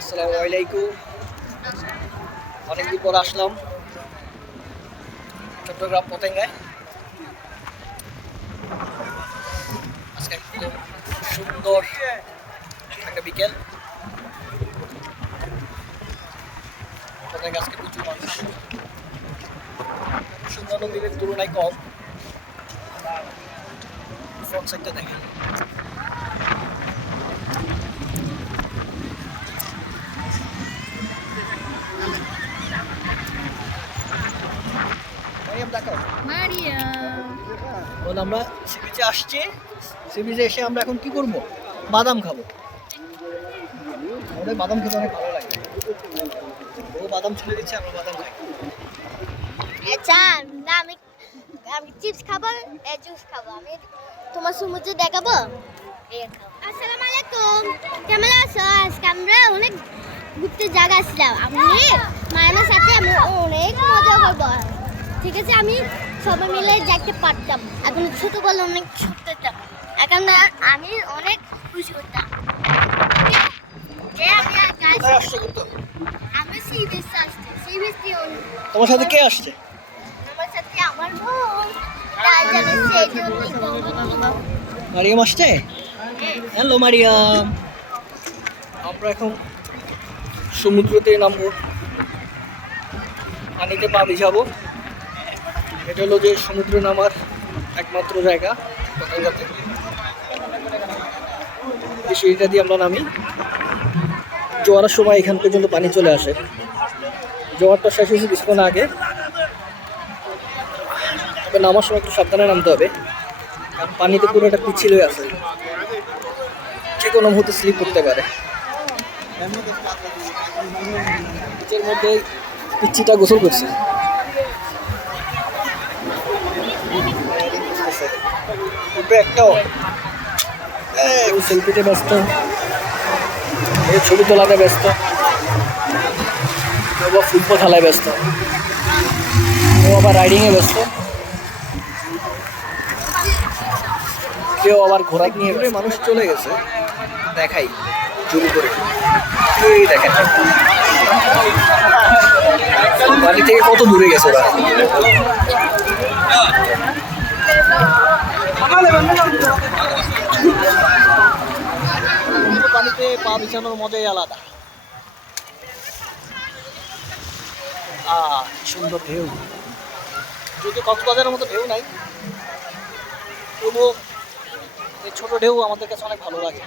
আসসালামু আলাইকুম। অনেকদিন পর আসলাম চট্টগ্রাম পতেঙ্গায়। আজকে একদম সুন্দর একটা বিকেল। পতেঙ্গা আজকে প্রচুর মানুষ, সুন্দর নদীর তুলনায় কম। ফ্রন্ট সাইডটা দেখেন, বল আমরা সি বিচে আসছি। সি বিচে এসে আমরা এখন কি করবো? বাদাম খাবো। আমাদের বাদাম খেতে অনেক ভালো লাগে। ও বাদাম ছুলে দিচ্ছে, আমরা বাদাম খাই। আচ্ছা না, আমি আমি চিপস খাবো, জুস খাবো। আমি তোমার সমুদ্র দেখাবো। আসসালামু আলাইকুম, কেমন আছো? আজকে আমরা অনেক ঘুরতে জায়গা আসলাম। আমি মায়ের সাথে আমি অনেক মজা করবো, ঠিক আছে? আমি সবাই মিলে যাইতে পারতাম। এখন ছোটবেলা অনেক ছোট হতাম, এখন আমি অনেক খুশি হতাম। আমি সি বিচ আসছি, সি বিচ দিয়ে তোমার সাথে কে আসছে? আমার সাথে আমার বোন। তাই জানি সেই জন্যই মারিয়াম আসছে। হ্যালো মারিয়াম। আমরা এখন সমুদ্রতে নামবো, পানিতে পা ভিজাবো। এটা হলো যে সমুদ্রে নামার একমাত্র জায়গা পতেঙ্গাতে। এই সিঁড়িটা দিয়ে আমরা নামি। জোয়ারের সময় এখান পর্যন্ত পানি চলে আসে। জোয়ারটা শেষ হয়েছে কিছুক্ষণ আগে। তবে নামার সময় একটু সাবধানে নামতে হবে, কারণ পানিতে পুরো একটা পিচ্ছিল হয়ে আছে, যে কোনো মুহূর্তে স্লিপ করতে পারে। পিচের মধ্যে পিচ্ছিটা গোসল করছে। একটাও সেলফিতে ব্যস্ত, ছবি তোলাতে ব্যস্ত, কেউ বা ফুটবল খেলায় ব্যস্ত, কেউ আবার রাইডিংয়ে ব্যস্ত, কেউ আবার ঘোরা নিয়ে। মানুষ চলে গেছে, দেখাই জুম করে। এই দেখেন বাড়ি থেকে কত দূরে গেছে ওরা। পানিতে পা বিছানোর মজাই আলাদা। সুন্দর ঢেউ, যদি কক্সবাজারের মতো ঢেউ নাই, তবুও এই ছোট ঢেউ আমাদের কাছে অনেক ভালো লাগে।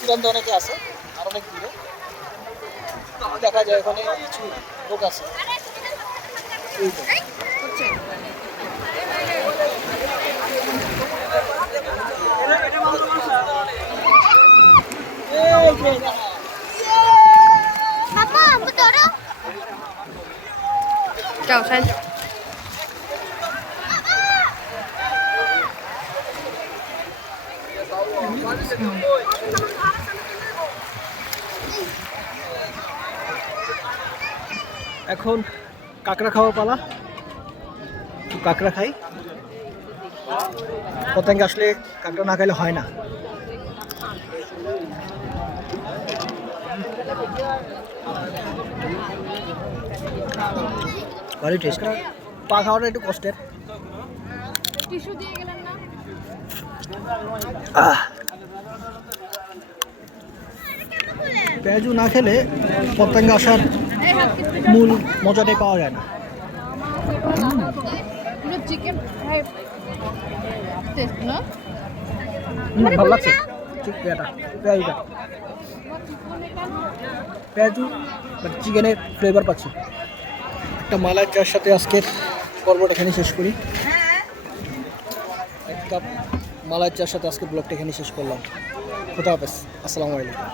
দূরান্তে অনেকে আছে, আর অনেক দূরে দেখা যায় ওখানে কিছু লোক আছে। Chào Xanh. এখন কাঁকড়া খাওয়া পালা, কাঁকড়া খাই। পতেঙ্গা আসলে কাঁকড়া না খাইলে হয় না। ভালো টেস্ট। পা খাওয়াটা একটু কষ্টের। পেঁয়াজু না খেলে পতেঙ্গা আসার মূল মজাটাই পাওয়া যায় না। ভালো লাগছে ঠিক পেঁয়াজুটা, পেঁয়াজু চিকেনের ফ্লেভার পাচ্ছি। একটা মালাই চার সাথে আজকের পর্বটা এখানে শেষ করি। এক কাপ মালাই চার সাথে আজকের ব্লগটা এখানে শেষ করলাম। খোদা হাফেজ, আসসালামু আলাইকুম।